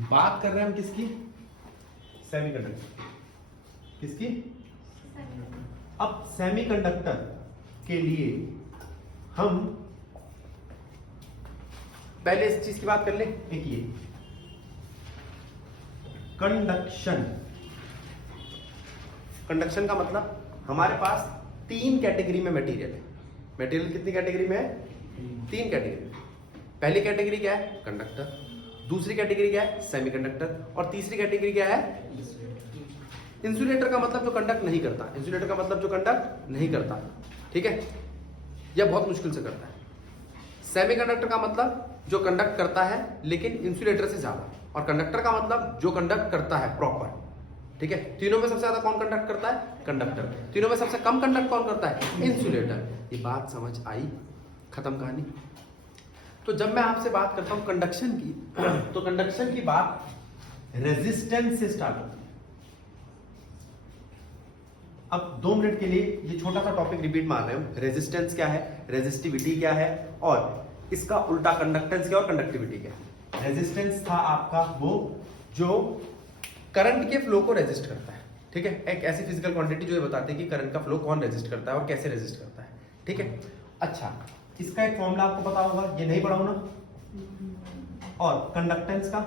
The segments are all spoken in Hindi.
बात कर रहे हैं हम किसकी? सेमीकंडक्टर। किसकी? अब सेमीकंडक्टर के लिए हम पहले इस चीज की बात कर ले, एक ये कंडक्शन। कंडक्शन का मतलब हमारे पास तीन कैटेगरी में मटेरियल है। मटेरियल कितनी कैटेगरी में है? तीन कैटेगरी। पहली कैटेगरी क्या है? कंडक्टर। दूसरी कैटेगरी क्या है? सेमीकंडक्टर। और तीसरी कैटेगरी क्या है? इंसुलेटर का मतलब जो कंडक्ट नहीं करता। इंसुलेटर का मतलब जो कंडक्ट नहीं करता, ठीक है, यह बहुत मुश्किल से करता है। सेमीकंडक्टर का मतलब जो कंडक्ट करता है लेकिन इंसुलेटर से ज्यादा, और कंडक्टर का मतलब जो कंडक्ट करता है प्रॉपर, ठीक है। तीनों में सबसे ज्यादा कौन कंडक्ट करता है? कंडक्टर। तीनों में सबसे कम कंडक्ट कौन करता है? इंसुलेटर। ये बात समझ आई? खत्म कहानी। तो जब मैं आपसे बात करता हूं कंडक्शन की, तो कंडक्शन की बात रेजिस्टेंस से स्टार्ट होती है। अब 2 मिनट के लिए ये छोटा सा टॉपिक रिपीट मार रहे हो। रेजिस्टेंस क्या है, रेजिस्टिविटी क्या है, और इसका उल्टा कंडक्टेंस क्या और कंडक्टिविटी क्या है। रेजिस्टेंस था आपका वो जो करंट के फ्लो को रेजिस्ट करता है, ठीक है। एक ऐसी फिजिकल क्वांटिटी जो ये बताती है कि करंट का फ्लो कौन रेजिस्ट करता है और कैसे रेजिस्ट करता है, ठीक है। अच्छा, इसका एक फॉर्मूला आपको पता होगा, ये नहीं पढ़ाऊं ना। और कंडक्टेंस का,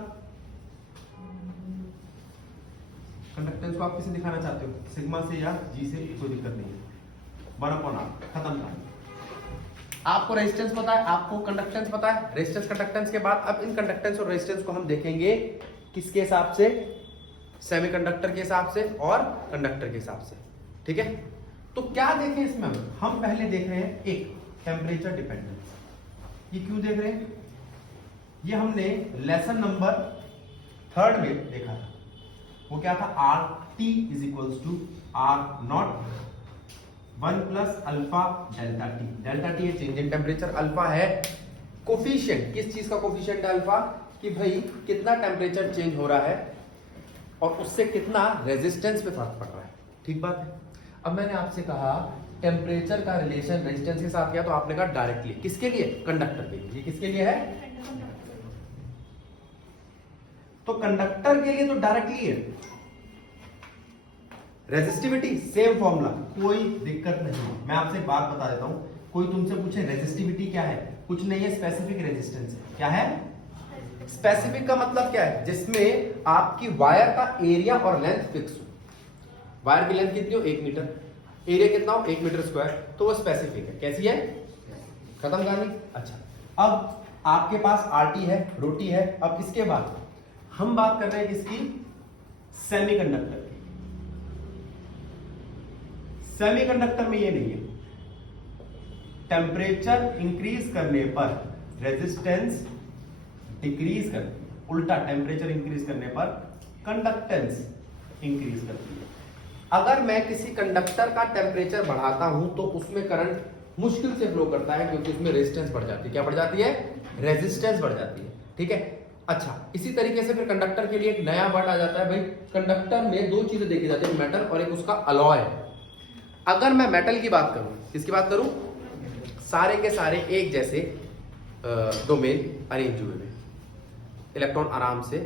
कंडक्टेंस को आप किसे दिखाना चाहते हो? सिग्मा से या जी से, कोई दिक्कत नहीं है। 1/r खत्म था। आपको रेजिस्टेंस पता है, आपको कंडक्टेंस पता है। रेजिस्टेंस कंडक्टेंस के बाद अब इन कंडक्टेंस और रेजिस्टेंस को हम देखेंगे किसके हिसाब से? सेमीकंडक्टर के हिसाब से और कंडक्टर के हिसाब से, ठीक है। तो क्या देखें इसमें? हम पहले देख रहे हैं एक टेम्परेचर डिपेंडेंस। ये क्यों देख रहे हैं? ये हमने लेसन नंबर 3 में देखा था। वो क्या था? RT is equals to R0 1 plus alpha delta T. Delta T है चेंज इन टेम्परेचर, अल्फा है कोफिशिएंट। किस चीज का कोफिशिएंट है अल्फा? कि भाई कितना टेम्परेचर चेंज हो रहा है और उससे कितना रेजिस्टेंस पे फर्क पड़ रहा है, ठीक बात है। अब मैंने आपसे कहा टेम्परेचर का रिलेशन रेजिस्टेंस के साथ किया, तो आपने कहा डायरेक्टली। किसके लिए? कंडक्टर के लिए। ये किसके लिए है? तो कंडक्टर के लिए तो डायरेक्टली है। रेजिस्टिविटी सेम फॉर्मूला, कोई दिक्कत नहीं। मैं आपसे एक बात बता देता हूं, कोई तुमसे पूछे रेजिस्टिविटी क्या है, कुछ नहीं है, स्पेसिफिक रेजिस्टेंस है। क्या है? स्पेसिफिक का मतलब क्या है? जिसमें आपकी वायर का एरिया और लेंथ फिक्स हो। वायर की लेंथ कितनी हो? 1 मीटर, एरिया कितना हो? 1 मीटर स्क्वायर, तो वो स्पेसिफिक है। कैसी है? खत्म कहानी। अच्छा, अब आपके पास RT है, रोटी है। अब इसके बाद हम बात कर रहे हैं किसकी? सेमीकंडक्टर की। सेमीकंडक्टर में ये नहीं है। टेम्परेचर इंक्रीज करने पर रेजिस्टेंस डिक्रीज करती है, उल्टा टेम्परेचर इंक्रीज करने पर कंडक्टेंस इंक्रीज करती है। अगर मैं किसी कंडक्टर का टेम्परेचर बढ़ाता हूं तो उसमें करंट मुश्किल से फ्लो करता है, क्योंकि उसमें रेजिस्टेंस बढ़ जाती है। क्या बढ़ जाती है? रेजिस्टेंस बढ़ जाती है, ठीक है। अच्छा, इसी तरीके से फिर कंडक्टर के लिए एक नया वर्ड आ जाता है। भाई कंडक्टर में 2 चीजें देखी जाती है, मेटल और एक उसका अलॉय। अगर मैं मेटल की बात करूं, किसकी बात करूं? सारे के सारे एक जैसे डोमेन अरेंज हुए हैं, इलेक्ट्रॉन आराम से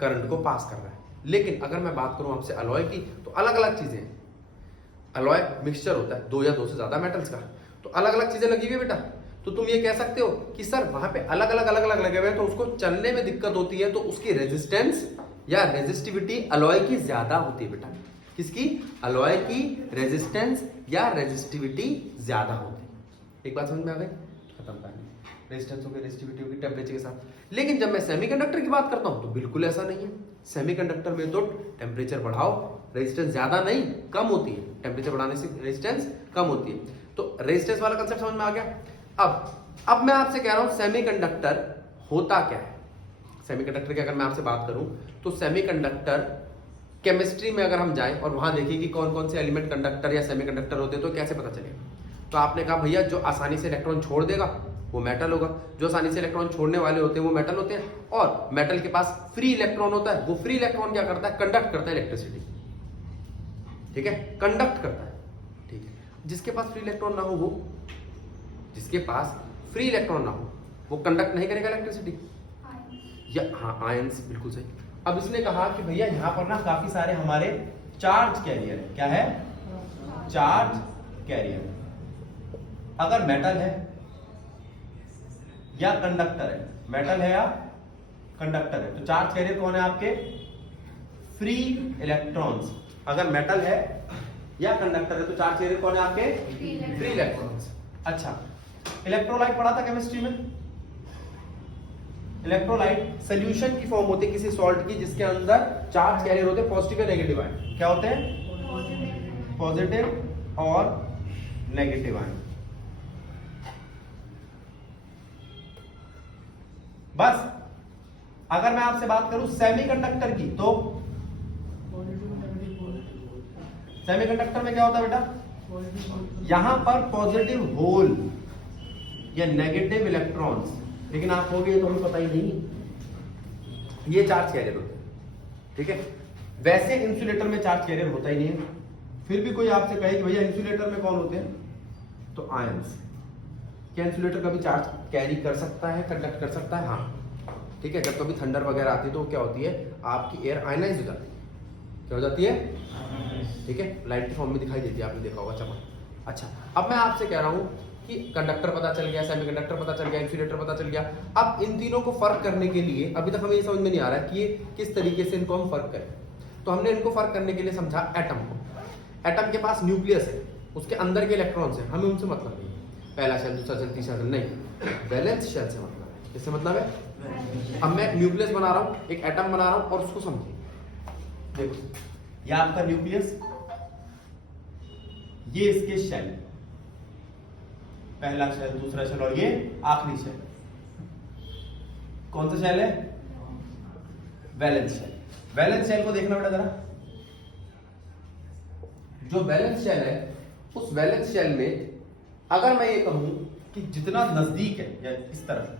करंट को पास कर रहा है। लेकिन अगर मैं बात करूं आपसे अलॉय की, तो अलग अलग चीजें हैं। अलॉय मिक्सचर होता है 2 या 2 से ज्यादा मेटल्स का, तो अलग अलग चीजें लगी हुई है बेटा। तो तुम ये कह सकते हो कि सर वहां पे अलग अलग लगे हुए हैं, तो उसको चलने में दिक्कत होती है, तो उसकी रेजिस्टेंस या रेजिस्टिविटी अलॉय की ज्यादा होती है बेटा। किसकी? अलॉय की रेजिस्टेंस या रेजिस्टिविटी ज्यादा होती है। एक बात समझ में आ गई? खत्म कहानी। रेजिस्टेंस होगी, रेजिस्टिविटी होगी टेम्परेचर के साथ। लेकिन जब मैं सेमीकंडक्टर की बात करता हूं तो बिल्कुल ऐसा नहीं है। सेमीकंडक्टर में तो टेम्परेचर बढ़ाओ, रेजिस्टेंस ज्यादा नहीं कम होती है। टेम्परेचर बढ़ाने से रेजिस्टेंस कम होती है। तो रेजिस्टेंस वाला कंसेप्ट समझ में आ गया। अब मैं आपसे कह रहा हूं सेमीकंडक्टर होता क्या है। सेमीकंडक्टर की अगर मैं आपसे बात करूं तो सेमीकंडक्टर केमिस्ट्री में अगर हम जाएं और वहां देखें कि कौन कौन से एलिमेंट कंडक्टर या सेमीकंडक्टर होते हैं, तो कैसे पता चलेगा? तो आपने कहा भैया जो आसानी से इलेक्ट्रॉन छोड़ देगा वो मेटल होगा, जो आसानी से इलेक्ट्रॉन छोड़ने वाले होते हैं वो मेटल होते हैं, और मेटल के पास फ्री इलेक्ट्रॉन होता है। वो फ्री इलेक्ट्रॉन क्या करता है? कंडक्ट करता है इलेक्ट्रिसिटी, ठीक है, कंडक्ट करता है, ठीक है। जिसके पास फ्री इलेक्ट्रॉन ना हो, वो जिसके पास फ्री इलेक्ट्रॉन ना हो वो कंडक्ट नहीं करेगा इलेक्ट्रिसिटी। या हाँ आयंस, बिल्कुल सही। अब इसने कहा कि भैया यहाँ पर ना काफी सारे हमारे चार्ज कैरियर है। क्या है? Charge carrier. अगर मेटल है या कंडक्टर है, मेटल है या कंडक्टर है, तो चार्ज कैरियर कौन है आपके? Free electrons. अगर मेटल है या कंडक्टर है तो चार्ज कैरियर कौन है आपके? Free electrons. अच्छा, इलेक्ट्रोलाइट पढ़ा था केमिस्ट्री में। इलेक्ट्रोलाइट सॉल्यूशन की फॉर्म होती है किसी सॉल्ट की जिसके अंदर चार्ज कैरियर होते हैं, पॉजिटिव या नेगेटिव आयन। क्या होते हैं? पॉजिटिव और नेगेटिव आयन। बस अगर मैं आपसे बात करूं सेमीकंडक्टर की, तो सेमीकंडक्टर में क्या होता है बेटा? यहां पर पॉजिटिव होल या नेगेटिव इलेक्ट्रॉन्स, लेकिन आप हो गए तो हमें पता ही नहीं, ये चार्ज कैरियर होते हैं। ठीक है, वैसे इंसुलेटर में चार्ज कैरियर होता ही नहीं है। फिर भी कोई आपसे कहे कि भैया इंसुलेटर में कौन होते हैं, तो आयंस। क्या इंसुलेटर कभी चार्ज कैरी कर सकता है, कंडक्ट कर सकता है? हाँ। ठीक है, जब कभी थंडर वगैरह आती है तो क्या होती है, आपकी एयर आयनाइज हो जाती है। क्या हो जाती है? ठीक है, लाइट की फॉर्म में दिखाई देती है, आपने देखा होगा चमक। अच्छा, अब मैं आपसे कह रहा हूं कि कंडक्टर पता चल गया, सेमीकंडक्टर पता चल गया, इंसुलेटर पता चल गया। अब इन तीनों को फर्क करने के लिए अभी तक हमें ये समझ में नहीं आ रहा है कि ये किस तरीके से इनको हम फर्क करें। तो हमने इनको फर्क करने के लिए समझा एटम को। एटम के पास न्यूक्लियस है, उसके अंदर के इलेक्ट्रॉन्स हैं, हमें उनसे मतलब नहीं है। पहला शेल, दूसरा शेल, तीसरा शेल, नहीं, वैलेंस शेल से मतलब है। किससे मतलब है? अब मैं न्यूक्लियस बना रहा हूं, एक एटम बना रहा हूं, और उसको समझिए। देखो, ये आपका न्यूक्लियस, ये इसके शेल, पहला शेल, दूसरा शेल और ये आखिरी शेल। कौन सा शेल है? Valence shell. वैलेंस शेल को देखना बेटा जरा। जो वैलेंस शेल है, उस वैलेंस शेल में अगर मैं ये कहूं कि जितना नजदीक है या इस तरफ,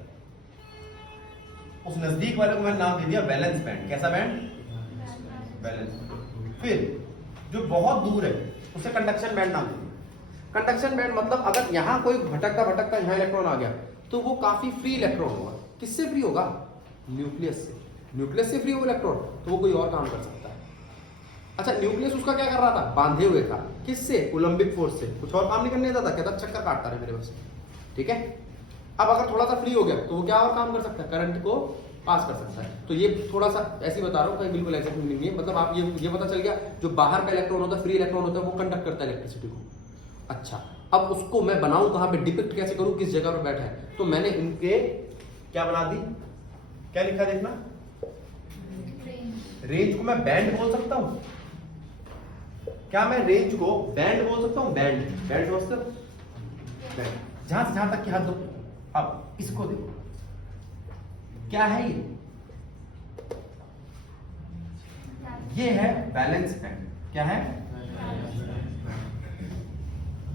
उस नजदीक वाले को मैंने नाम दे दिया वैलेंस बैंड। कैसा बैंड? वैलेंस। फिर जो बहुत दूर है उसे कंडक्शन बैंड नाम दे दिया। कंडक्शन बैंड मतलब अगर यहां कोई भटकता यहां इलेक्ट्रॉन आ गया तो वो काफी फ्री इलेक्ट्रॉन होगा। किससे फ्री होगा? न्यूक्लियस से। न्यूक्लियस से फ्री हो इलेक्ट्रॉन तो वो कोई और काम कर सकता है। अच्छा, न्यूक्लियस उसका क्या कर रहा था? बांधे हुए था। किससे? कूलम्बिक फोर्स से। कुछ और काम नहीं करने देता था, कहता चक्कर काटता रहे मेरे बस। ठीक है, अब अगर थोड़ा सा फ्री हो गया तो वो क्या और काम कर सकता है? करंट को पास कर सकता है। तो ये थोड़ा सा ऐसे बता रहा हूँ, कहीं बिल्कुल ऐसे नहीं है। मतलब आप ये पता चल गया, जो बाहर का इलेक्ट्रॉन होता है, फ्री इलेक्ट्रॉन होता है, वो कंडक्ट करता है इलेक्ट्रिसिटी को। अच्छा, अब उसको मैं बनाऊं कहां पे, डिपिक्ट कैसे करूं, किस जगह पर बैठा है? तो मैंने इनके क्या बना दी, क्या लिखा देखना, रेंज को मैं बैंड बोल सकता हूं। क्या मैं रेंज को बैंड बोल सकता हूं? बैंड, बैंड समझते हो? बैंड, जहां से जहां तक की हद दो। अब इसको देखो, क्या है ये है बैलेंस बैंड। क्या है?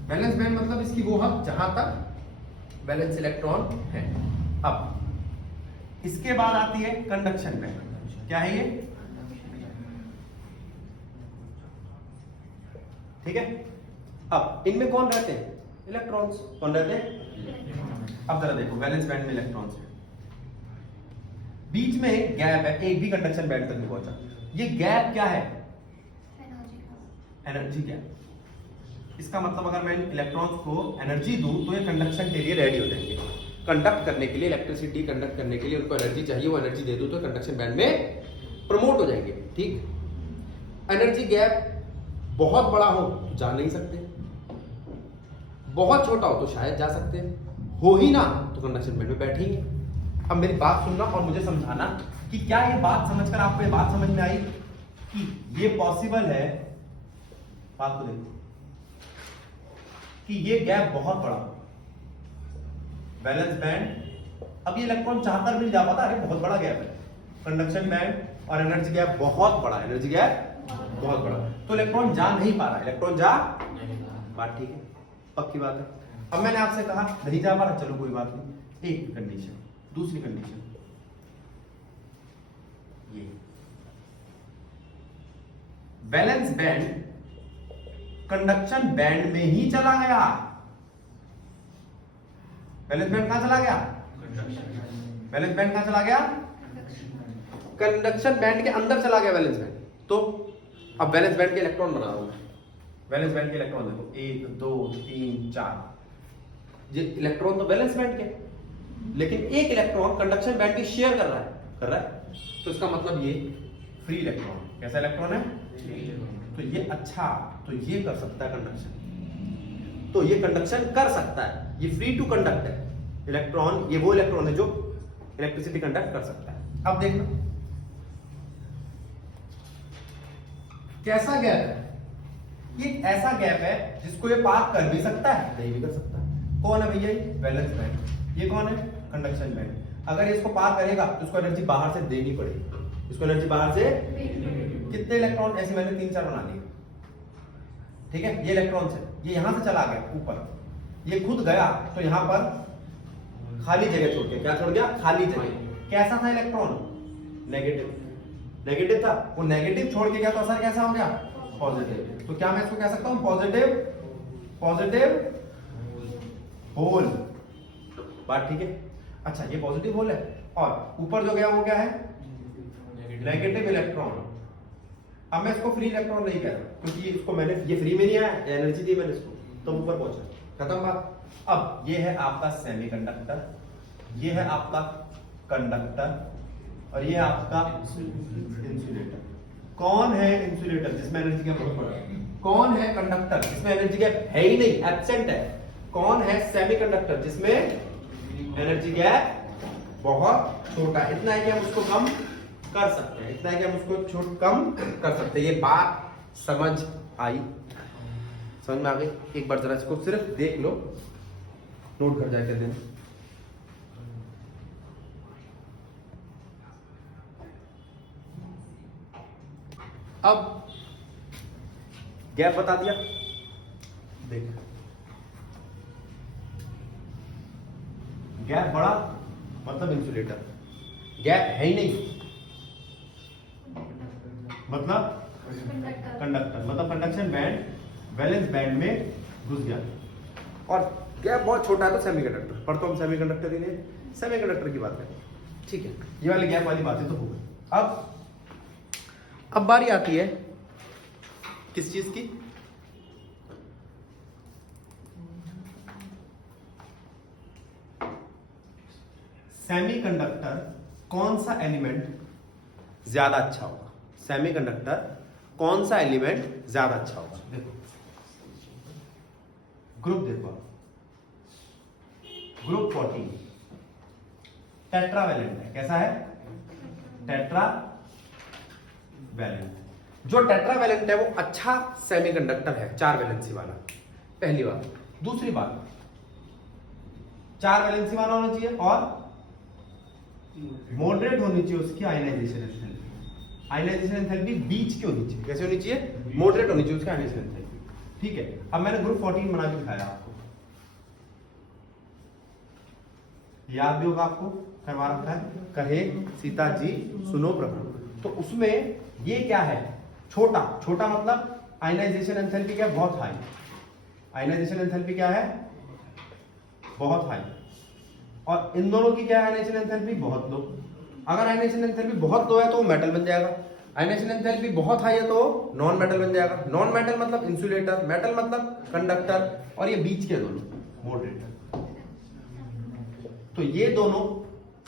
बैलेंस बैंड मतलब इसकी वो हद जहां तक बैलेंस इलेक्ट्रॉन है। अब इसके बाद आती है कंडक्शन बैंड। क्या है ये? ठीक है, अब इनमें कौन रहते हैं? इलेक्ट्रॉन्स। कौन रहते हैं? अब जरा देखो, बैलेंस बैंड में इलेक्ट्रॉन्स है, बीच में एक गैप है, एक भी कंडक्शन बैंड तक नहीं पहुंचा। ये गैप क्या है? Energy gap. इसका मतलब अगर मैं इलेक्ट्रॉन्स को एनर्जी दूं तो ये कंडक्शन के लिए रेडी हो जाएंगे। कंडक्ट करने के लिए, इलेक्ट्रिसिटी कंडक्ट करने के लिए उनको एनर्जी चाहिए, वो एनर्जी दे दूं तो कंडक्शन बैंड में प्रमोट हो जाएंगे। ठीक, एनर्जी गैप बहुत बड़ा हो तो जा नहीं सकते, बहुत छोटा हो तो शायद जा सकते, हो ही ना तो कंडक्शन बैंड में बैठेंगे। अब मेरी बात सुनना और मुझे समझाना कि क्या ये बात समझकर आपको ये बात समझ में आई कि ये पॉसिबल है। बात को देखो कि ये गैप बहुत बड़ा, बैलेंस बैंड, अब ये इलेक्ट्रॉन चाहकर भी नहीं जा पाता, अरे बहुत बड़ा गैप है। कंडक्शन बैंड और एनर्जी गैप बहुत बड़ा, एनर्जी गैप बहुत बड़ा, तो इलेक्ट्रॉन जा नहीं पा रहा, इलेक्ट्रॉन जा बात ठीक है, पक्की बात है। अब मैंने आपसे कहा नहीं जा पा रहा, चलो कोई बात नहीं, एक कंडीशन, दूसरी कंडीशन ये बैलेंस बैंड कंडक्शन बैंड में ही चला गया। बैलेंस बैंड कहां चला गया? बैलेंस बैंड कहां चला गया? कंडक्शन बैंड के अंदर चला गया वैलेंस बैंड, तो अब वैलेंस बैंड के इलेक्ट्रॉन बना रहा हूं मैं। वैलेंस बैंड के इलेक्ट्रॉन देखो 1 2 3 4, ये इलेक्ट्रॉन तो वैलेंस बैंड के, लेकिन एक इलेक्ट्रॉन कंडक्शन बैंड भी शेयर कर रहा है, तो इसका मतलब ये फ्री इलेक्ट्रॉन, कैसा इलेक्ट्रॉन है, तो ये अच्छा, तो ये कर सकता है कंडक्शन, तो ये कंडक्शन कर सकता है, ये फ्री टू कंडक्ट है इलेक्ट्रॉन, ये वो इलेक्ट्रॉन है जो इलेक्ट्रिसिटी कंडक्ट कर सकता है। अब देखना कैसा गैप है, ये ऐसा गैप है जिसको ये पार कर भी सकता है, नहीं भी कर सकता। कौन है भैया, ये वैलेंस बैंड, ये कौन है, कंडक्शन बैंड। अगर इसको पार करेगा तो इसको एनर्जी बाहर से देनी पड़ेगी, इसको एनर्जी बाहर से, कितने इलेक्ट्रॉन, ऐसे मैंने 3 4 बना लिए, ठीक है, ये इलेक्ट्रॉन से, ये यहां से चला गया ऊपर, ये खुद गया तो यहां पर खाली जगह छोड़ के, क्या छोड़ गया, खाली जगह। कैसा था इलेक्ट्रॉन, नेगेटिव, नेगेटिव था, वो नेगेटिव छोड़ के गया तो असर कैसा हो गया, पॉजिटिव। तो क्या मैं इसको कह सकता हूं पॉजिटिव, पॉजिटिव होल, बात ठीक है। अच्छा ये पॉजिटिव होल है, और ऊपर जो गया वो क्या है, नेगेटिव इलेक्ट्रॉन। अब मैं इसको फ्री इलेक्ट्रॉन नहीं कह रहा, क्योंकि इसको मैंने, ये फ्री में नहीं आया, एनर्जी दी मैंने इसको, तो ऊपर पहुंचा, खत्म बात। अब ये है आपका सेमीकंडक्टर, ये है आपका कंडक्टर, और ये है आपका इंसुलेटर। कौन है इंसुलेटर, जिसमें एनर्जी गैप बहुत बड़ा है, कौन है कंडक्टर जिसमें एनर्जी गैप है ही नहीं, एब्सेंट है, कौन है सेमीकंडक्टर जिसमें एनर्जी गैप बहुत छोटा है, इतना है कि हम उसको कम कर सकते हैं, इतना है कि हम उसको कम कर सकते हैं। ये बात समझ आई, समझ में आ गई, एक बार जरा इसको सिर्फ देख लो, नोट कर जाए दिन। अब गैप बता दिया, देख गैप बड़ा मतलब इंसुलेटर, गैप है ही नहीं मतलब कंडक्टर, मतलब कंडक्शन बैंड वैलेंस बैंड में घुस गया, और गैप बहुत छोटा है तो सेमीकंडक्टर, पर तो हम सेमीकंडक्टर ही नहीं, सेमीकंडक्टर की बात करें, ठीक है, ये वाली गैप वाली बातें तो हो गई। अब बारी आती है किस चीज की, सेमीकंडक्टर कौन सा एलिमेंट ज्यादा अच्छा होगा, सेमीकंडक्टर कौन सा एलिमेंट ज्यादा अच्छा होगा। देखो ग्रुप देखो, ग्रुप 14 टेट्रावैलेंट है, कैसा है, टेट्रावैलेंट। जो टेट्रावैलेंट है वो अच्छा सेमीकंडक्टर है, 4 वैलेंसी वाला, पहली बात। दूसरी बात, 4 वैलेंसी वाला होना चाहिए और मॉडरेट होनी चाहिए उसकी आयनाइजेशन एंथैल्पी, आयनाइजेशन एंथैल्पी बीच की होनी चाहिए, कैसे होनी चाहिए, मॉडरेट होनी चाहिए उसकी आयनाइजेशन एंथैल्पी, ठीक है। अब मैंने ग्रुप 14 बना के दिखाया आपको, याद भी होगा आपको, करवा रखा है, कहे सीता जी सुनो प्रभु, तो उसमें ये क्या है, छोटा, छोटा मतलब आयनाइजेशन एंथैल्पी क्या है, बहुत हाई, आयनाइजेशन एंथैल्पी क्या है, बहुत हाई, और इन दोनों की क्या है, आयनाइजेशन एंथैल्पी बहुत लो। अगर आयनाइजेशन एंथैल्पी बहुत लो है तो वो मेटल बन जाएगा, आयनाइजेशन एंथैल्पी बहुत हाई है तो नॉन मेटल बन जाएगा, नॉन मेटल मतलब इंसुलेटर, मेटल मतलब कंडक्टर, और ये बीच के दोनों मॉडरेटर। तो ये दोनों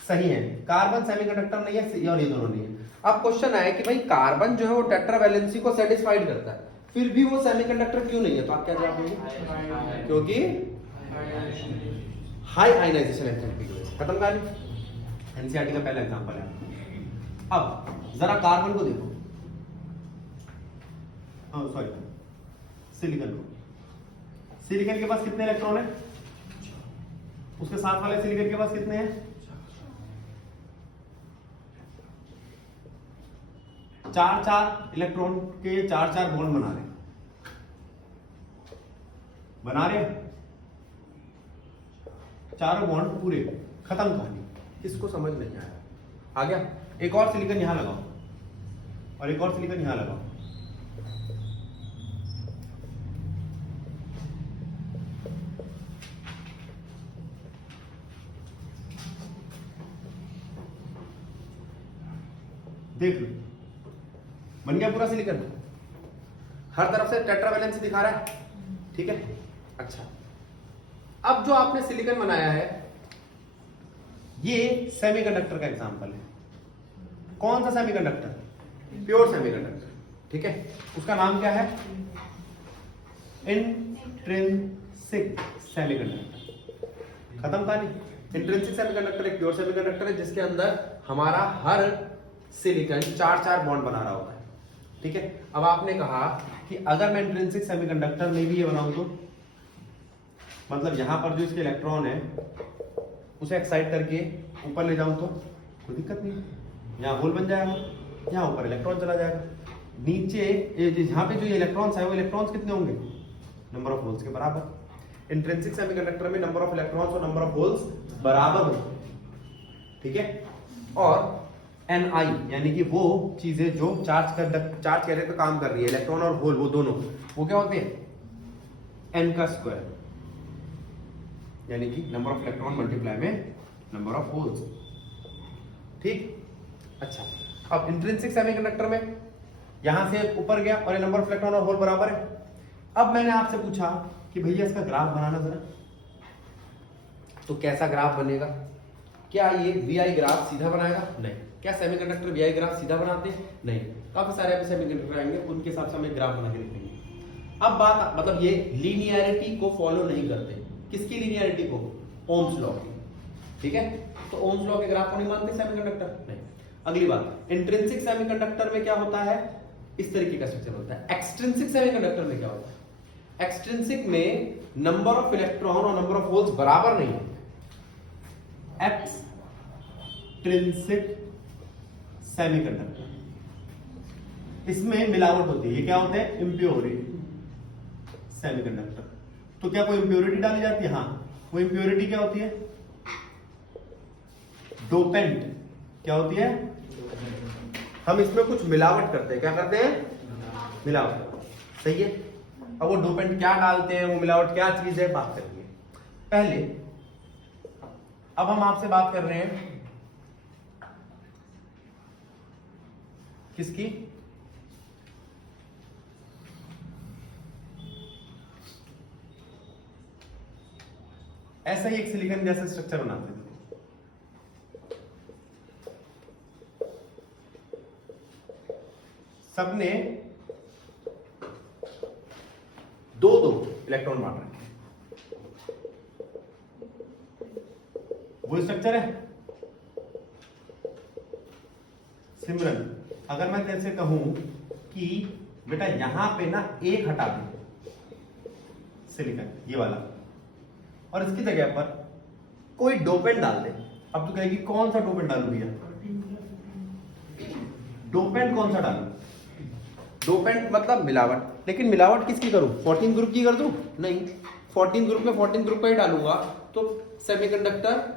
सही है, कार्बन सेमीकंडक्टर नहीं है और ये दोनों नहीं है। अब क्वेश्चन आया कि भाई कार्बन जो है वो टेट्रावैलेंसी को सेटिस्फाइड करता है, फिर भी वो सेमीकंडक्टर क्यों नहीं है, तो आप क्या जवाब देंगे, क्योंकि हाई आयनाइजेशन एंथैल्पी की वजह से। खत्म कहानी, एनसीईआरटी का पहला एग्जांपल है। अब जरा कार्बन को देखो, सॉरी सिलिकॉन को, सिलिकॉन के पास कितने इलेक्ट्रॉन है, उसके साथ वाले सिलिकॉन के पास कितने हैं, 4 इलेक्ट्रॉन के 4 बॉन्ड बना रहे चारों बॉन्ड पूरे, खत्म कहानी। किसको समझ नहीं आया, आ गया, एक और सिलिकॉन यहां लगाओ और एक और सिलिकॉन यहां लगाओ, बन गया पूरा सिलिकॉन, हर तरफ से टेट्रावैलेंसी दिखा रहा है, ठीक है। अच्छा, अब जो आपने सिलिकॉन बनाया है ये सेमीकंडक्टर का एग्जांपल है। कौन सा सेमीकंडक्टर? प्योर सेमीकंडक्टर, ठीक है। उसका नाम क्या है? Intrinsic semiconductor. खत्म कहानी। इंट्रिंसिक सेमीकंडक्टर एक प्योर सेमीकंडक्टर है जिसके अंदर हमारा हर सिलिकॉन 4-4 बॉन्ड बना रहा होता है, ठीक है। अब आपने कहा कि अगर मैं इंट्रिंसिक सेमीकंडक्टर में भी ये बनाऊं तो मतलब यहां पर जो इसके इलेक्ट्रॉन है उसे एक्साइट करके ऊपर ले जाऊं तो कोई दिक्कत नहीं, यहाँ होल बन जाएगा, यहाँ ऊपर इलेक्ट्रॉन चला जाएगा, नीचे यहाँ पे जो ये इलेक्ट्रॉन्स है वो इलेक्ट्रॉन्स कितने होंगे? नंबर ऑफ होल्स के बराबर। इंट्रिंसिक सेमीकंडक्टर में नंबर ऑफ इलेक्ट्रॉन्स और नंबर ऑफ होल्स बराबर होंगे, ठीक है। और Ni यानी कि वो चीजें जो चार्ज कैरियर का काम कर रही है, इलेक्ट्रॉन और होल वो दोनों, वो क्या होते हैं? n का स्क्वायर, यानी कि नंबर ऑफ इलेक्ट्रॉन मल्टीप्लाई में नंबर ऑफ होल्स, ठीक। अच्छा, अब इंट्रिंसिक सेमीकंडक्टर में यहां से ऊपर गया और ये नंबर ऑफ इलेक्ट्रॉन और होल बराबर है। अब मैंने आपसे पूछा कि भैया इसका ग्राफ बनाना जरा, तो कैसा ग्राफ बनेगा? क्या ये VI ग्राफ सीधा बनाएगा? नहीं। क्या सेमीकंडक्टर VI ग्राफ सीधा बनाते हैं? नहीं। काफी सारे ऐसे सेमीकंडक्टर आएंगे, उनके हिसाब से हमें ग्राफ बना के लिखेंगे। अब बात मतलब ये लीनियरिटी को फॉलो नहीं करते। किसकी लीनियरिटी को? ओम्स लॉ की, ठीक है। तो ओम्स लॉ के ग्राफ को नहीं मानते सेमीकंडक्टर? नहीं। अगली बात, इंट्रिंसिक सेमीकंडक्टर में क्या होता है? इस तरीके का स्ट्रक्चर होता है। एक्सट्रिंसिक सेमीकंडक्टर में क्या होता है? एक्सट्रिंसिक में नंबर ऑफ इलेक्ट्रॉन और नंबर ऑफ होल्स बराबर नहीं होते। एक्सट्रिंसिक सेमीकंडक्टर, इसमें मिलावट होती है। ये क्या होते हैं? Impurity semiconductor. तो क्या कोई इम्प्योरिटी डाली जाती है? हाँ। वो इम्प्योरिटी क्या होती है? डोपेंट। क्या होती है? हम इसमें कुछ मिलावट करते हैं। क्या करते हैं? मिलावट, सही है। अब वो डोपेंट क्या डालते हैं, वो मिलावट क्या चीज है, बात करेंगे। पहले अब हम आपसे बात कर रहे हैं किसकी? ऐसा ही एक सिलिकॉन जैसा स्ट्रक्चर बनाते थे। सबने दो इलेक्ट्रॉन बांट रखे हैं, वो स्ट्रक्चर है। सिमरन, अगर मैं तेरे से कहूं कि बेटा यहां पे ना एक हटा दे सिलिकॉन ये वाला, और इसकी जगह पर कोई डोपेंट डाल दे, अब तो कहेगी कौन सा डोपेंट डालू भैया? डोपेंट कौन सा डालू? डोपेंट मतलब मिलावट। लेकिन मिलावट किसकी करूं? 14 ग्रुप की कर दूं? नहीं, 14 ग्रुप में 14 ग्रुप का ही डालूंगा तो सेमीकंडक्टर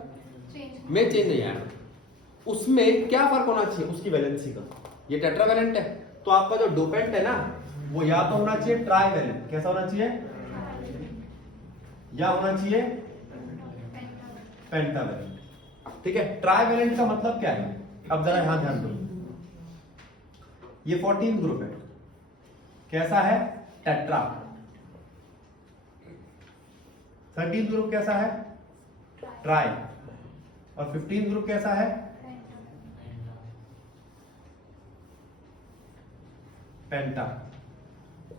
में चेंज नहीं आएगा। उसमें क्या फर्क होना चाहिए? उसकी वैलेंसी का। ये टेट्रावैलेंट है तो आपका जो डोपेंट है ना वो या तो होना चाहिए ट्राइवैलेंट। कैसा होना चाहिए? या होना चाहिए पेंटावैलेंट, ठीक है। ट्राइवैलेंट का मतलब क्या है? अब जरा यहां ध्यान दो, ये 14 ग्रुप है, कैसा है? टेट्रा। 13 ग्रुप कैसा है? ट्राई। और 15 ग्रुप कैसा है? पेंटा।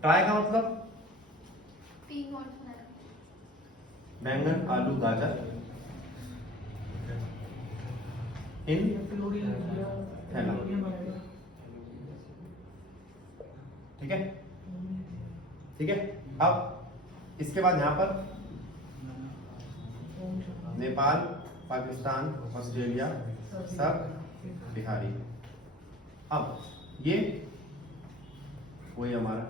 ट्राई का मतलब बैंगन, आलू, गाजर इन थैला, ठीक है, ठीक है। अब इसके बाद यहां पर नेपाल, पाकिस्तान, ऑस्ट्रेलिया, सब बिहारी। अब ये वही हमारा,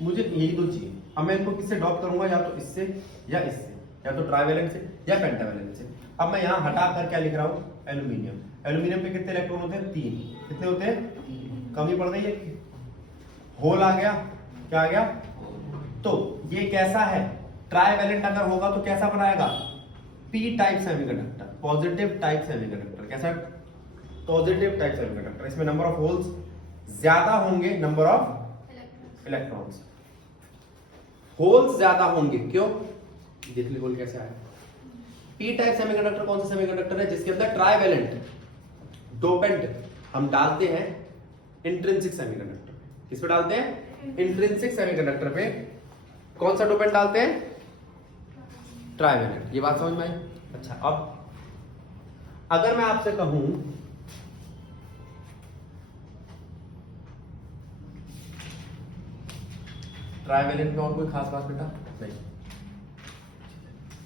मुझे यही दो चाहिए। अब मैं इनको किससे ड्रॉप करूंगा? या तो इससे या इससे, या तो ट्राइवैलेंट से या पेंटावैलेंट से। अब मैं यहां हटा कर क्या लिख रहा हूं? एल्यूमिनियम। एल्यूमिनियम पे कितने इलेक्ट्रॉन होते हैं? 3। कितने होते हैं? कमी पड़ रही है। होल आ गया, क्या आ गया? तो ये कैसा है? ट्राइवैलेंट अगर होगा तो कैसा बनाएगा? P type semiconductor, positive type semiconductor. कैसा? Positive type semiconductor. इसमें नंबर ऑफ होल्स ज्यादा होंगे नंबर ऑफ इलेक्ट्रॉन्स, होल्स ज्यादा होंगे। क्यों? देख ली होल कैसे आया। पी टाइप सेमीकंडक्टर कौन सा सेमीकंडक्टर है जिसके अंदर ट्राइवेलेंट डोपेंट हम डालते हैं इंट्रिंसिक सेमीकंडक्टर पे। किस पे डालते हैं? इंट्रिंसिक सेमीकंडक्टर पे। कौन सा डोपेंट डालते हैं? ट्राइवेलेंट। ये बात समझ में आई? अच्छा, अब अगर मैं आपसे कहूं ट्राइवेलेंट में और कोई खास बात बेटा नहीं।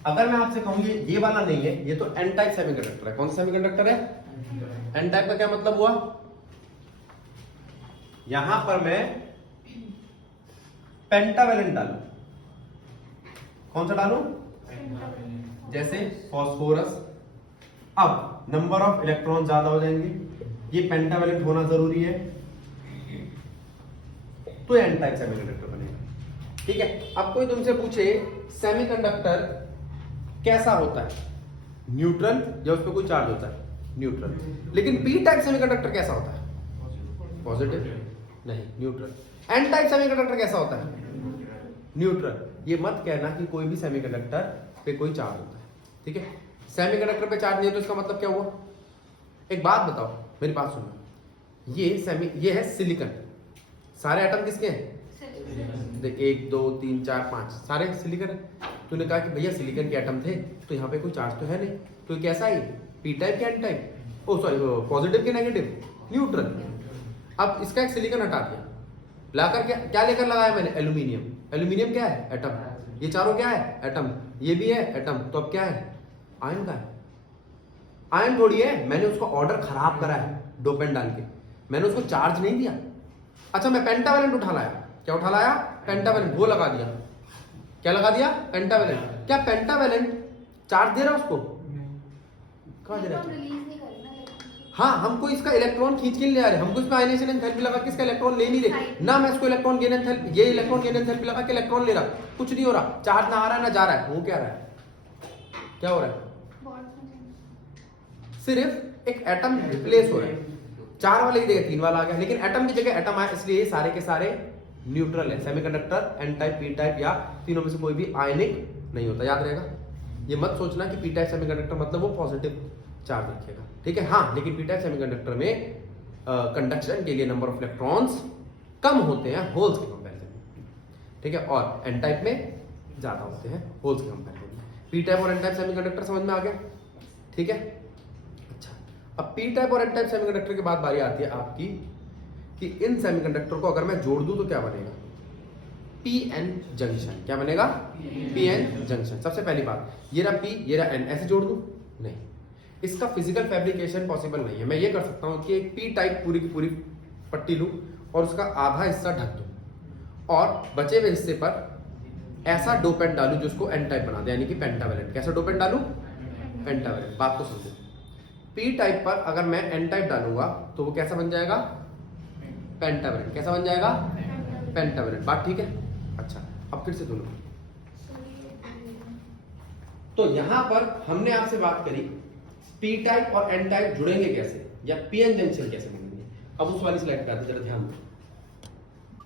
अगर मैं आपसे कहूं ये वाला नहीं है, ये तो एन टाइप सेमीकंडक्टर है। कौन सा सेमीकंडक्टर है? एन टाइप का क्या मतलब हुआ? यहां पर मैं पेंटावेलेंट डालू। कौन सा डालू? जैसे फॉस्फोरस। अब नंबर ऑफ इलेक्ट्रॉन ज्यादा हो जाएंगे, ये पेंटावेलेंट होना जरूरी है, तो एन टाइप सेमीकंडक्टर बनेगा। ठीक है, अब कोई तुमसे पूछे सेमीकंडक्टर कैसा होता है, न्यूट्रल या उस पर कोई चार्ज होता है? न्यूट्रल। लेकिन पी टाइप सेमीकंडक्टर कैसा होता है? पॉजिटिव? नहीं, न्यूट्रल। एन टाइप सेमीकंडक्टर कैसा होता है? न्यूट्रल। ये मत कहना कि कोई भी सेमीकंडक्टर पे कोई चार्ज होता है। ठीक है, सेमीकंडक्टर पे चार्ज नहीं है तो इसका मतलब क्या हुआ? एक बात बताओ, मेरी बात सुनो। ये है सिलिकॉन। सारे एटम किसके हैं? देख, 1 2 3 4 5 सारे सिलिकॉन है। तूने कहा कि भैया सिलिकॉन के एटम थे तो यहाँ पे कोई चार्ज तो है नहीं, तो ये कैसा है? पी टाइप या एन टाइप? ओ सॉरी, पॉजिटिव के नेगेटिव? न्यूट्रल। अब इसका एक सिलिकॉन हटा दिया, लाकर क्या लेकर लगाया मैंने? एल्यूमिनियम। एल्यूमिनियम क्या है? एटम। ये चारों क्या है? एटम। ये भी है एटम। तो अब क्या है? आयन का है। आयन थोड़ी है, मैंने उसका ऑर्डर खराब करा है डोपेंट डाल के, मैंने उसको चार्ज नहीं दिया। अच्छा, मैं पेंटावेलेंट उठा लाया। क्या उठा लाया? पेंटावेलेंट। वो लगा दिया। क्या लगा दिया? पेंटावेलेंट। क्या पेंटावेलेंट चार्ज दे रहा है उसको? कहां दे रहा है? हाँ, हमको इसका इलेक्ट्रॉन खींच के ले आ रहे, हमको इसमें आयनाइजेशन एंथैल्पी लगा के इसका इलेक्ट्रॉन ले नहीं रहे ना। मैं इसको इलेक्ट्रॉन गेन एंथैल्पी, ये इलेक्ट्रॉन गेन एंथैल्पी लगा के इलेक्ट्रॉन ले रहा, कुछ नहीं हो रहा। चार्ज ना आ रहा है ना जा रहा है। वो क्या रहा है? क्या हो रहा है? सिर्फ एक एटम रिप्लेस हो रहा है। 4 वाले की जगह 3 वाला आ गया, लेकिन एटम की जगह एटम आया, इसलिए ये सारे के सारे न्यूट्रल है। Semiconductor N type, P type या तीनों में से कोई भी आयनिक नहीं होता। याद रहेगा, ये मत सोचना कि पी टाइप सेमीकंडक्टर मतलब वो पॉजिटिव चार्ज रखेगा। ठीक है, हाँ, लेकिन पी टाइप सेमीकंडक्टर में कंडक्शन के लिए नंबर ऑफ इलेक्ट्रॉन्स कम होते हैं होल्स के कंपैरिजन में। ठीक है, और एन टाइप में ज्यादा होते हैं होल्स के कंपैरिजन में। पी टाइप और एन टाइप सेमीकंडक्टर समझ में आ गया? ठीक है, अच्छा, अब पी टाइप और एन टाइप सेमीकंडक्टर के बाद बारी आती है आपकी कि इन सेमीकंडक्टर को अगर मैं जोड़ दूं तो क्या बनेगा? P N junction. क्या बनेगा? P N junction. सबसे पहली बात, ये रहा पी, ये रहा एन, ऐसे जोड़ दूं? नहीं, इसका फिजिकल फैब्रिकेशन पॉसिबल नहीं है। मैं ये कर सकता हूं कि एक पी टाइप पूरी की पूरी पट्टी लूं और उसका आधा हिस्सा ढक दूं और बचे हुए हिस्से पर ऐसा डोपेंट डालूं जिसको एन टाइप बना दे, यानी कि पेंटावेलेंट। कैसा डोपेंट डालूं? पेंटावेलेंट। बात को समझो, पी टाइप पर अगर मैं एन टाइप डालूंगा तो वो कैसा बन जाएगा? पेंटावेलेंट। कैसा बन जाएगा? पेंटावेलेंट। बात ठीक है? अच्छा, अब फिर से दोनों, तो यहां पर हमने आपसे बात करी पी टाइप और एन टाइप जुड़ेंगे कैसे, या पीएन जंक्शन कैसे बनेंगे। अब उस वाली स्लाइड पे आते, जरा ध्यान दो।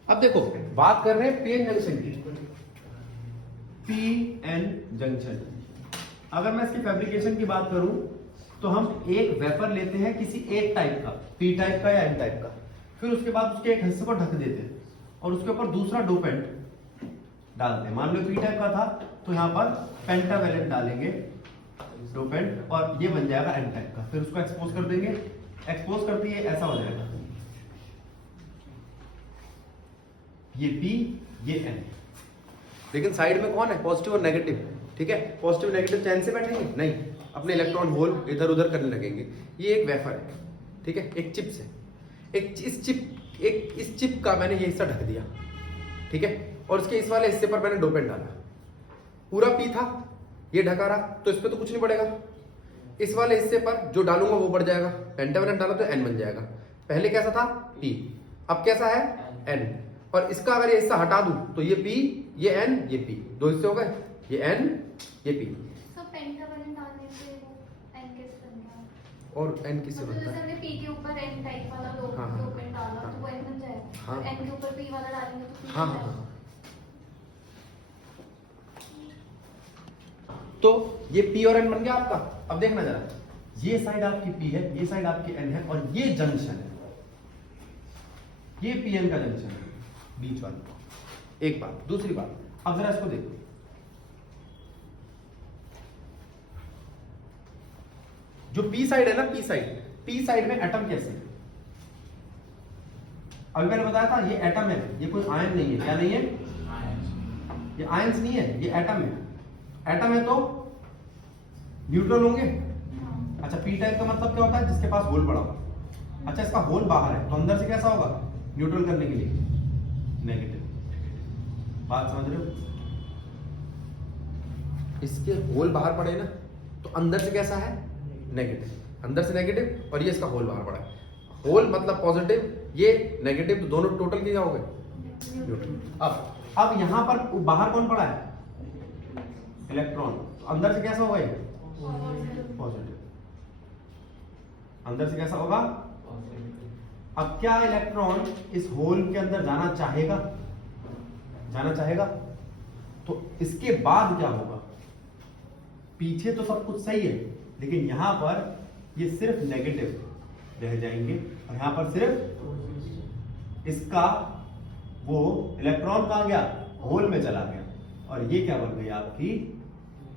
अब देखो, बात कर रहे हैं पीएन जंक्शन की। पीएन जंक्शन, अगर मैं इसकी फैब्रिकेशन की बात करूं तो हम एक वेपर लेते हैं किसी एक टाइप का, पी टाइप का या एन टाइप का, फिर उसके बाद उसके एक हिस्से को ढक देते हैं और उसके ऊपर दूसरा डोपेंट डालते हैं। मान लो पी टाइप का था तो यहां पर पेंटावेलेंट डालेंगे डोपेंट और ये बन जाएगा एन टाइप का। फिर उसको एक्सपोज कर देंगे, एक्सपोज करते ही ऐसा हो जाएगा, ये पी ये एन। लेकिन साइड में कौन है? पॉजिटिव और नेगेटिव। ठीक है, पॉजिटिव नेगेटिव चैन से बैठेंगे नहीं, अपने इलेक्ट्रॉन होल इधर उधर करने लगेंगे। ये एक वेफर है, ठीक है, एक चिप से, इस चिप का मैंने ये हिस्सा ढक दिया। ठीक है, और इसके इस वाले हिस्से पर मैंने डोपेंट डाला। पूरा पी था, ये ढका रहा, तो इस पे तो कुछ नहीं पड़ेगा। इस वाले हिस्से पर जो डालूंगा वो बढ़ जाएगा। पेंटावेलेंट डाला तो एन बन जाएगा। पहले कैसा था? पी, अब कैसा है? एन। और इसका अगर ये हिस्सा हटा दूं तो ये पी, ये एन, ये पी, दो हिस्से हो गए, ये एन, ये पी। पेंटावेलेंट डालने से वो एन कैसे बनता है? और एन किससे बनता है? जैसे हमने पी के ऊपर एन टाइप वाला हाँ, डोपेंट डाला तो वो एन हाँ। एन के ऊपर पी वाला डालेंगे तो P हाँ हो हाँ जाएगा। हाँ। तो ये P और N बन गया आपका। अब देखना जरा, ये साइड आपकी P है, ये साइड आपकी N है, और ये जंक्शन है, ये PN का जंक्शन है बीच वाला। एक बात। दूसरी बात, अब जरा इसको देखो, जो P साइड है ना, P साइड में एटम कैसे है? अभी मैंने बताया था ये एटम है, ये कोई आयन नहीं है। क्या नहीं है? ये आयंस नहीं है, ये एटम है। एटम है तो न्यूट्रल होंगे। अच्छा, पी टाइप का मतलब क्या होता है? जिसके पास होल पड़ा हो। अच्छा, इसका होल बाहर है तो अंदर से कैसा होगा? न्यूट्रल करने के लिए नेगेटिव। बात समझ रहे हो? इसके होल बाहर पड़े ना, तो अंदर से कैसा है? नेगेटिव। अंदर से नेगेटिव, और ये इसका होल बाहर पड़ा है। होल मतलब पॉजिटिव, ये नेगेटिव, तो दोनों टोटल क्या हो गए? न्यूट्रल। अब यहां पर बाहर कौन पड़ा है? इलेक्ट्रॉन। तो अंदर से कैसा होगा ये? पॉजिटिव। अंदर से कैसा होगा? अब क्या इलेक्ट्रॉन इस होल के अंदर जाना चाहेगा? जाना चाहेगा। तो इसके बाद क्या होगा? पीछे तो सब कुछ सही है, लेकिन यहां पर ये सिर्फ नेगेटिव रह जाएंगे, और यहां पर सिर्फ इसका वो इलेक्ट्रॉन कहां गया? होल में चला गया। और ये क्या बन गई आपकी?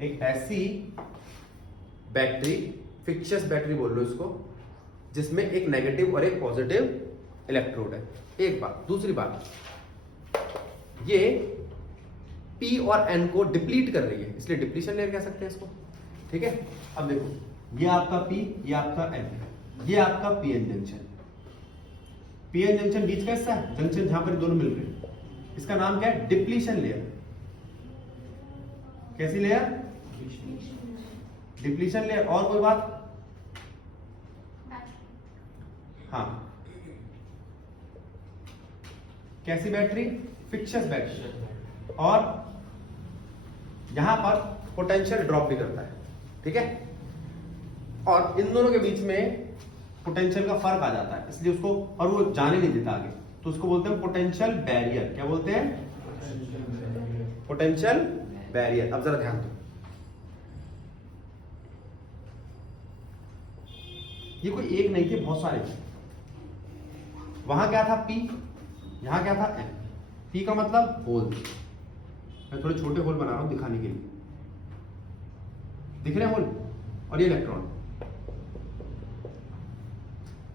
एक ऐसी बैटरी, फिक्शियस बैटरी बोल लो इसको, जिसमें एक नेगेटिव और एक पॉजिटिव इलेक्ट्रोड है। एक बात। दूसरी बात, ये P और N को डिप्लीट कर रही है, इसलिए डिप्लीशन लेयर कह सकते हैं इसको। ठीक है। अब देखो, ये आपका P, ये आपका N, ये आपका PN जंक्शन। PN जंक्शन बीच का हिस्सा है, जंक्शन जहां पर दोनों मिल रहे हैं। इसका नाम क्या है? Depletion layer. कैसी लेयर? Depletion layer. और कोई बात? हाँ, कैसी बैटरी? Fictitious battery. और यहां पर पोटेंशियल ड्रॉप भी करता है। ठीक है। और इन दोनों के बीच में पोटेंशियल का फर्क आ जाता है, इसलिए उसको, और वो जाने नहीं देता आगे, तो उसको बोलते हैं पोटेंशियल बैरियर। क्या बोलते हैं? Potential barrier. अब जरा ध्यान दो, ये कोई एक नहीं थे, बहुत सारे थे। वहां क्या था? P, यहां क्या था? N। P का मतलब होल। मैं थोड़े छोटे होल बना रहा हूं दिखाने के लिए। दिख रहे हैं होल? और ये इलेक्ट्रॉन।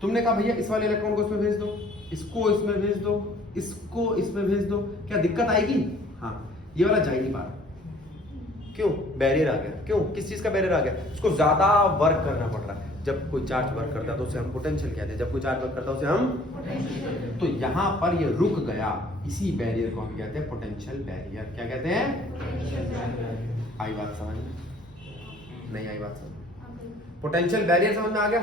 तुमने कहा भैया इस वाले इलेक्ट्रॉन को इसमें भेज दो, इसको इसमें भेज दो, इसको इसमें भेज दो, क्या दिक्कत आएगी? हाँ, ये वाला जा ही नहीं पा रहा। क्यों? बैरियर आ गया। क्यों? किस चीज का बैरियर आ गया? उसको ज्यादा वर्क करना पड़ रहा है। जब कोई चार्ज वर्क करता है तो उसे हम पोटेंशियल कहते हैं, जब कोई चार्ज वर्क करता है उसे हम, तो यहां पर ये रुक गया, इसी बैरियर को हम कहते हैं पोटेंशियल बैरियर। क्या कहते हैं? आई बात समझ में? नहीं आई बात समझ? पोटेंशियल बैरियर समझ में आ गया?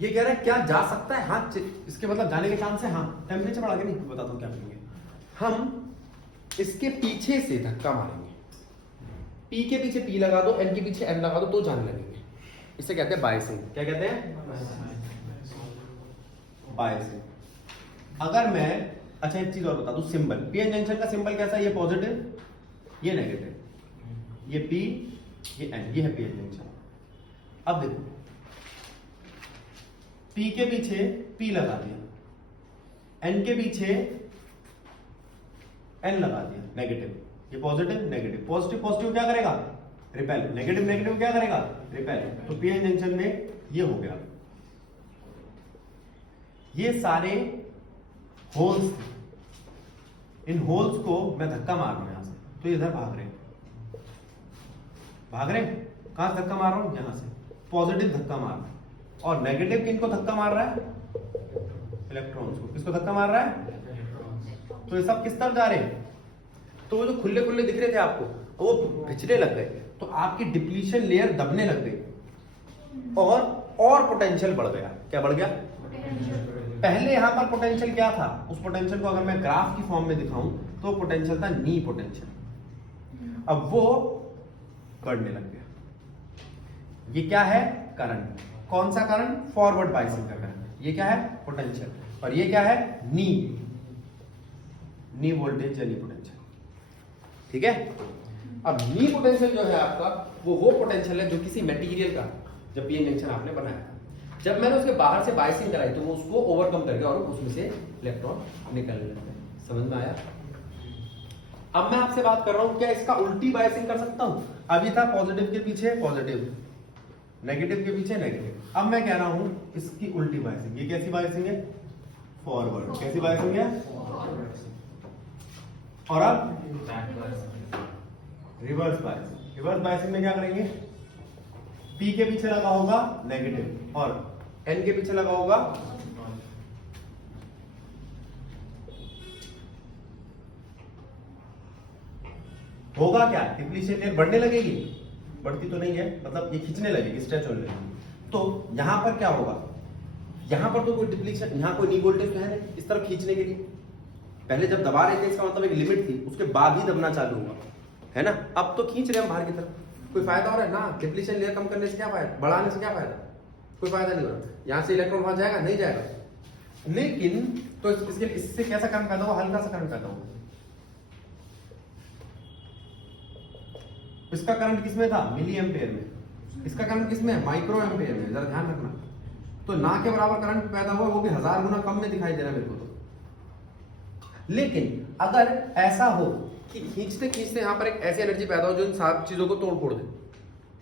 ये कह रहा है क्या जा सकता है? हाँ, इसके मतलब जाने के चांस है। हाँ, टेम्परेचर बढ़ा के नहीं बताता हूँ क्या करेंगे हम। इसके पीछे से धक्का मारेंगे, P के पीछे P लगा दो, N के पीछे N लगा दो, तो जाने लगेंगे। इसे कहते हैं बायसिंग। क्या कहते हैं? बायसिंग। अगर मैं, अच्छा एक चीज और बता दूं, सिंबल PN जंक्शन का सिंबल कैसा है? ये पॉजिटिव, ये नेगेटिव, ये P, ये N, ये है PN जंक्शन। अब देखो, P के पीछे P लगा दिया, N के पीछे N लगा दिया, नेगेटिव। ये पॉजिटिव नेगेटिव, पॉजिटिव पॉजिटिव क्या करेगा? रिपेल। नेगेटिव नेगेटिव क्या करेगा? रिपेल। तो PN जंक्शन में ये हो गया। ये सारे होल्स, इन होल्स को मैं धक्का मार रहा हूं यहां से, तो इधर भाग रहे हैं। कहां से धक्का मार रहा हूं? यहां से। पॉजिटिव धक्का मार रहा है। और नेगेटिव किनको धक्का मार रहा है? इलेक्ट्रॉन्स को। किसको धक्का मार रहा है? तो ये सब किस तरफ जा रहे हैं? तो वो जो खुले खुले दिख रहे थे आपको, वो पिछड़े लग गए, तो आपकी डिप्लीशन लेयर दबने लग गई, और पोटेंशियल बढ़ गया। क्या बढ़ गया? पहले यहां पर पोटेंशियल क्या था? उस पोटेंशियल को अगर मैं ग्राफ की फॉर्म में दिखाऊं तो पोटेंशियल था नी पोटेंशियल। अब वो बढ़ने लग गया। ये क्या है? करंट। कौन सा करंट? फॉरवर्ड बायसिंग का करंट। ये क्या है? पोटेंशियल। और ये क्या है? नी वोल्टेज या नी पोटेंशियल। ठीक है। अब नी पोटेंशियल जो है आपका वो पोटेंशियल है जो किसी मटेरियल का, जब पीएन जंक्शन आपने बनाया था, जब मैंने उसके बाहर से बायसिंग कराई तो वो उसको ओवरकम कर गया और उसमें से इलेक्ट्रॉन निकलने लगते हैं। समझ में आया? अब मैं आपसे बात कर रहा हूं, क्या इसका उल्टी बायसिंग कर सकता हूं? अभी था पॉजिटिव के पीछे पॉजिटिव, नेगेटिव के पीछे नेगेटिव। अब मैं कह रहा हूं इसकी उल्टी बायसिंग। ये कैसी बायसिंग है? फॉरवर्ड। कैसी बायसिंग है? और अब रिवर्स बायसिंग। रिवर्स बायसिंग में क्या करेंगे? पी के पीछे लगा होगा नेगेटिव और एन के पीछे लगा होगा होगा क्या? डिप्लीशन लेयर बढ़ने लगेगी? बढ़ती तो नहीं है, मतलब ये खींचने लगेगी, स्ट्रेच होने लगेगी। तो यहां पर क्या होगा? यहां पर तो कोई डिप्लीशन, यहां कोई नी वोल्टेज तो है नहीं इस तरफ खींचने के लिए। पहले जब दबा रहे थे इसका मतलब एक लिमिट थी, उसके बाद ही दबना चालू हुआ, है ना? अब तो खींच रहे हैं हम बाहर की तरफ, कोई फायदा हो रहा है ना? डिप्लीशन लेयर कम करने से क्या फायदा, बढ़ाने से क्या फायदा? कोई फायदा नहीं हो रहा। यहां से इलेक्ट्रॉन वहां जाएगा? नहीं जाएगा। लेकिन तो इससे कैसा करंट पैदा हुआ? हल्का सा करंट पैदा हुआ। इसका करंट किसमें था? मिली एम्पेयर में। इसका करंट किसमें है? माइक्रो एम्पेयर में। जरा ध्यान रखना। तो ना के बराबर करंट पैदा हुआ, वो भी 1000 गुना कम में दिखाई दे रहा है मेरे को तो। लेकिन अगर ऐसा हो कि खींचते खींचते यहां पर एक ऐसी एनर्जी पैदा हो जो इन सात चीजों को तोड़ फोड़ दे,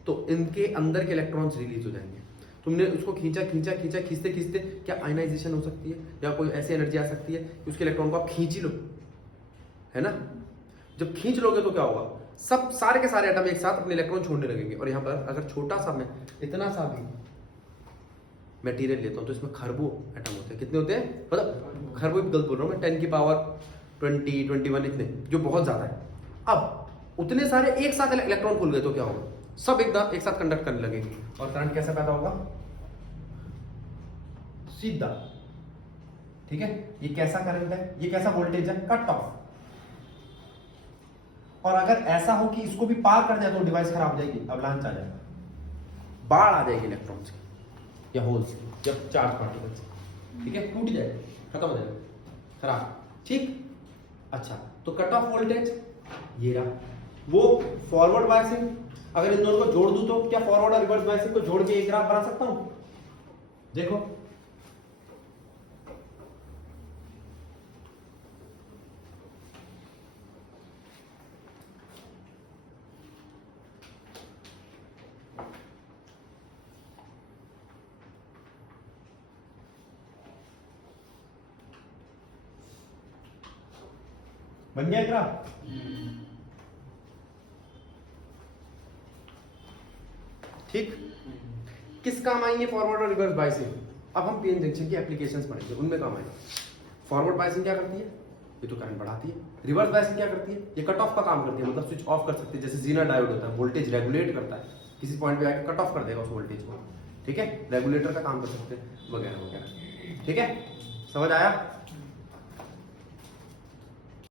तो इनके अंदर के इलेक्ट्रॉन्स रिलीज हो जाएंगे। तुमने उसको खींचा खींचा खींचा, खींचते खींचते क्या आयनाइजेशन हो सकती है या कोई ऐसी एनर्जी आ सकती है कि उसके इलेक्ट्रॉन को आप खींच ही लो, है ना? जब खींच लोगे तो क्या होगा? सब सारे के सारे एटम एक साथ अपने इलेक्ट्रॉन छोड़ने लगेंगे। और यहां पर अगर छोटा सा मैं इतना सा भी मटेरियल लेता हूं तो इसमें खरबों एटम होते हैं। कितने होते हैं? मतलब खरबों गलत बोल रहा हूं मैं, 10 की पावर 20, 21 इतने, जो बहुत ज्यादा है। अब उतने सारे एक साथ इलेक्ट्रॉन खुल गए तो क्या होगा? सब एकदम एक साथ कंडक्ट करने लगेंगे और करंट कैसे पैदा होगा? सीधा। ठीक है। ये कैसा करंट है? ये कैसा वोल्टेज है? Cut off. और अगर ऐसा हो कि इसको भी पार कर जाए तो डिवाइस खराब हो जाएगी, अवलांच आ जाएगा, बाढ़ आ जाएगी इलेक्ट्रॉन्स की या होल्स की, जब चार्ज पार्टिकल्स। ठीक है, टूट जाएगा, खत्म हो जाएगा, खराब। ठीक। अच्छा, तो कट ऑफ वोल्टेज ये रहा। वो फॉरवर्ड बायसिंग, अगर इन दोनों को जोड़ दूं तो क्या फॉरवर्ड और रिवर्स बायसिंग को जोड़ के एक ग्राफ बना सकता हूं? देखो, बन गया ग्राफ? ठीक। किस काम आएंगे फॉरवर्ड और रिवर्स बायसिंग? अब हम पीएन जंक्शन की एप्लीकेशंस पढ़ेंगे, उनमें काम आएंगे। फॉरवर्ड बायसिंग क्या करती है? ये तो करंट बढ़ाती है। रिवर्स बायसिंग क्या करती है? ये कट ऑफ का काम करती है, मतलब स्विच ऑफ कर सकते हैं। जैसे जीना डायोड होता है, वोल्टेज रेगुलेट करता है, किसी पॉइंट पे आके कट ऑफ कर देगा उस वोल्टेज को। ठीक है, रेगुलेटर का काम कर सकते हैं, वगैरह वगैरह। ठीक है, समझ आया?